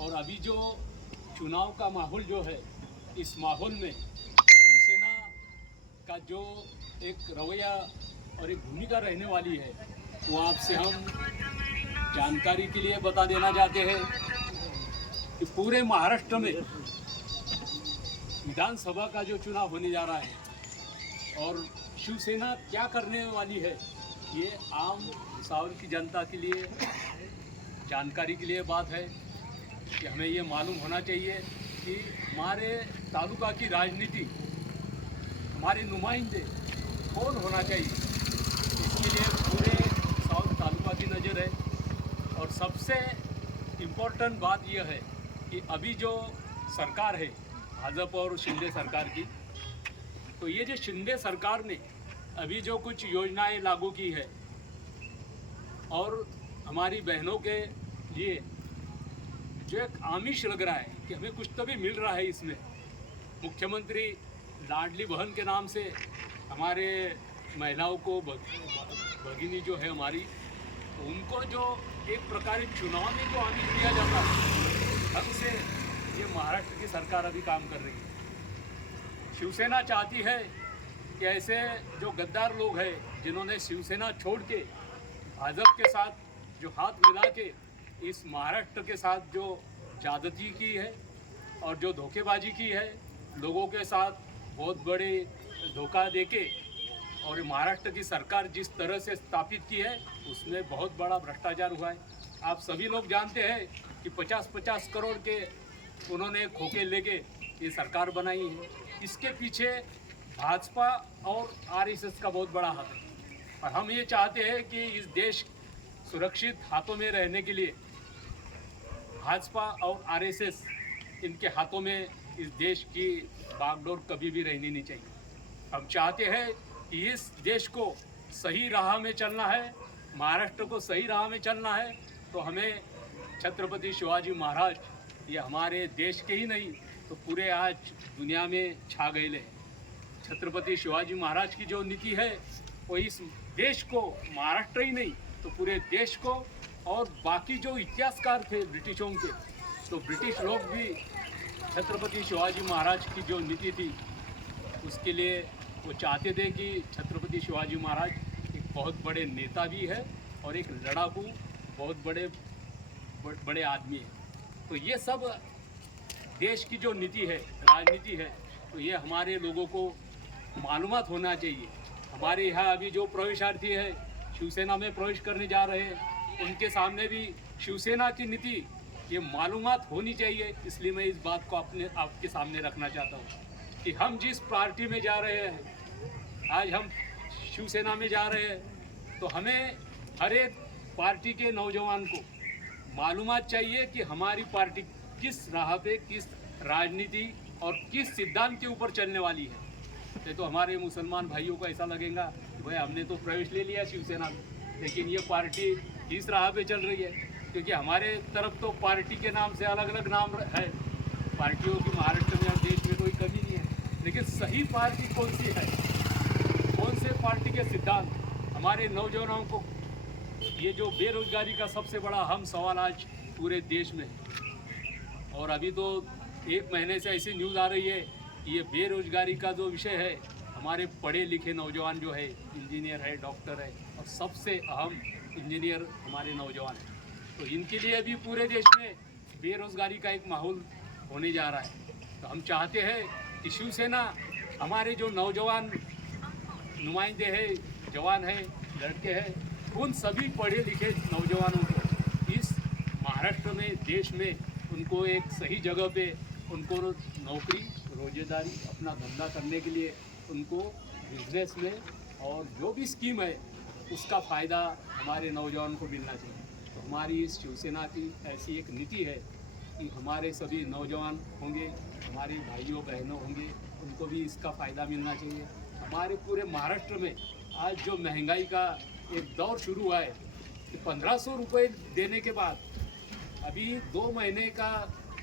और अभी जो चुनाव का माहौल जो है, इस माहौल में शिवसेना का जो एक रवैया और एक भूमिका रहने वाली है, वो आपसे हम जानकारी के लिए बता देना चाहते हैं कि पूरे महाराष्ट्र में विधानसभा का जो चुनाव होने जा रहा है और शिवसेना क्या करने वाली है, ये आम भुसावल की जनता के लिए जानकारी के लिए बात है कि हमें ये मालूम होना चाहिए कि हमारे तालुका की राजनीति, हमारे नुमाइंदे कौन होना चाहिए। इसके लिए पूरे भुसावल तालुका की नज़र है। और सबसे इम्पोर्टेंट बात यह है कि अभी जो सरकार है भाजपा और शिंदे सरकार की, तो ये जो शिंदे सरकार ने अभी जो कुछ योजनाएं लागू की है और हमारी बहनों के लिए जो एक आमिष लग रहा है कि हमें कुछ तो भी मिल रहा है इसमें। मुख्यमंत्री लाडली बहन के नाम से हमारे महिलाओं को भगिनी जो है हमारी, तो उनको जो एक प्रकार चुनाव में जो आमिष दिया जाता है, ढंग से ये महाराष्ट्र की सरकार अभी काम कर रही है। शिवसेना चाहती है कि ऐसे जो गद्दार लोग हैं जिन्होंने शिवसेना छोड़ के भाजपा के साथ जो हाथ मिला के इस महाराष्ट्र के साथ जो ज्यादती की है और जो धोखेबाजी की है, लोगों के साथ बहुत बड़े धोखा देके, और महाराष्ट्र की सरकार जिस तरह से स्थापित की है उसमें बहुत बड़ा भ्रष्टाचार हुआ है। आप सभी लोग जानते हैं कि 50-50 करोड़ के उन्होंने खोखे लेके ये सरकार बनाई है। इसके पीछे भाजपा और आरएसएस का बहुत बड़ा हाथ है। और हम ये चाहते हैं कि इस देश सुरक्षित हाथों में रहने के लिए भाजपा और आरएसएस, इनके हाथों में इस देश की बागडोर कभी भी रहनी नहीं चाहिए। हम चाहते हैं कि इस देश को सही राह में चलना है, महाराष्ट्र को सही राह में चलना है, तो हमें छत्रपति शिवाजी महाराज, ये हमारे देश के ही नहीं तो पूरे आज दुनिया में छा गए हैं। छत्रपति शिवाजी महाराज की जो नीति है वो इस देश को, महाराष्ट्र ही नहीं तो पूरे देश को, और बाकी जो इतिहासकार थे ब्रिटिशों के, तो ब्रिटिश लोग भी छत्रपति शिवाजी महाराज की जो नीति थी उसके लिए वो चाहते थे कि छत्रपति शिवाजी महाराज एक बहुत बड़े नेता भी है और एक लड़ाकू बहुत बड़े आदमी है। तो ये सब देश की जो नीति है, राजनीति है, तो ये हमारे लोगों को मालूमात होना चाहिए। हमारे यहाँ अभी जो प्रवेशार्थी है शिवसेना में प्रवेश करने जा रहे हैं, उनके सामने भी शिवसेना की नीति ये मालूमात होनी चाहिए। इसलिए मैं इस बात को आपके सामने रखना चाहता हूँ कि हम जिस पार्टी में जा रहे हैं, आज हम शिवसेना में जा रहे हैं, तो हमें हर एक पार्टी के नौजवान को मालूमात चाहिए कि हमारी पार्टी किस राह पे, किस राजनीति और किस सिद्धांत के ऊपर चलने वाली है। तो हमारे मुसलमान भाइयों को ऐसा लगेगा कि भाई हमने तो प्रवेश ले लिया शिवसेना में, लेकिन ये पार्टी किस राह पे चल रही है, क्योंकि हमारे तरफ तो पार्टी के नाम से अलग अलग नाम है। पार्टियों की महाराष्ट्र में और देश में कोई कमी नहीं है, लेकिन सही पार्टी कौन सी है, कौन से पार्टी के सिद्धांत हमारे नौजवानों को, ये जो बेरोजगारी का सबसे बड़ा हम सवाल आज पूरे देश में है। और अभी तो एक महीने से ऐसी न्यूज़ आ रही है कि ये बेरोजगारी का जो विषय है, हमारे पढ़े लिखे नौजवान जो है, इंजीनियर है, डॉक्टर है, और सबसे अहम इंजीनियर हमारे नौजवान हैं, तो इनके लिए भी पूरे देश में बेरोजगारी का एक माहौल होने जा रहा है। तो हम चाहते हैं कि शिवसेना हमारे जो नौजवान नुमाइंदे हैं, जवान हैं, लड़के हैं, उन सभी पढ़े लिखे नौजवानों को इस महाराष्ट्र में, देश में, उनको एक सही जगह पे उनको नौकरी, रोजगारी, अपना धंधा करने के लिए उनको बिजनेस में, और जो भी स्कीम है उसका फ़ायदा हमारे नौजवान को मिलना चाहिए। तो हमारी इस शिवसेना की ऐसी एक नीति है कि हमारे सभी नौजवान होंगे, हमारे भाइयों बहनों होंगे, उनको भी इसका फ़ायदा मिलना चाहिए। हमारे पूरे महाराष्ट्र में आज जो महंगाई का एक दौर शुरू हुआ है कि 1500 रुपये देने के बाद अभी 2 महीने का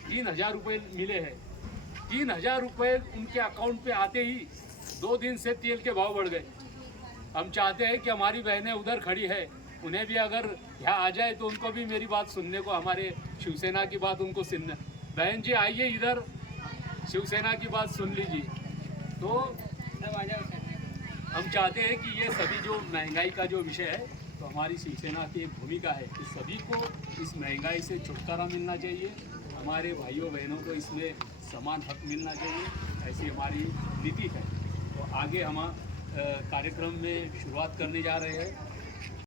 3000 रुपये मिले हैं। 3000 रुपये उनके अकाउंट पे आते ही 2 दिन से तेल के भाव बढ़ गए। हम चाहते हैं कि हमारी बहनें उधर खड़ी है, उन्हें भी अगर यहाँ आ जाए तो उनको भी मेरी बात सुनने को, हमारे शिवसेना की बात उनको सुनना। बहन जी आइए इधर, शिवसेना की बात सुन लीजिए। तो हम चाहते हैं कि ये सभी जो महंगाई का जो विषय है, तो हमारी शिवसेना की एक भूमिका है कि सभी को इस महंगाई से छुटकारा मिलना चाहिए, हमारे भाइयों बहनों को इसमें समान हक मिलना चाहिए, ऐसी हमारी नीति है। तो आगे हम कार्यक्रम में शुरुआत करने जा रहे हैं।